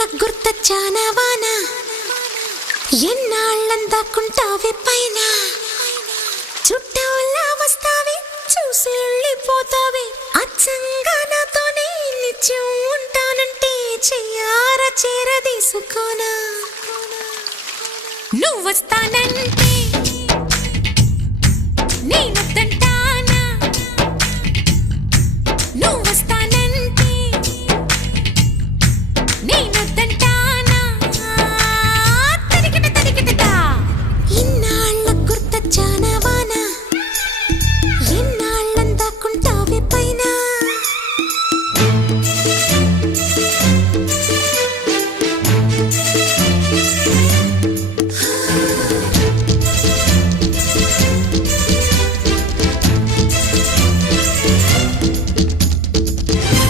గుర్తొచ్చానా వాన ఎన్నాళ్ళందాకుంటావి పైన చుట్టూలా వస్తావి చూసి వెళ్ళిపోతావి అచ్చంగా నాతోనే నిత్యం ఉంటానంటే చెయ్యార చేర తీసుకోనా నువ్వు వస్తానంటే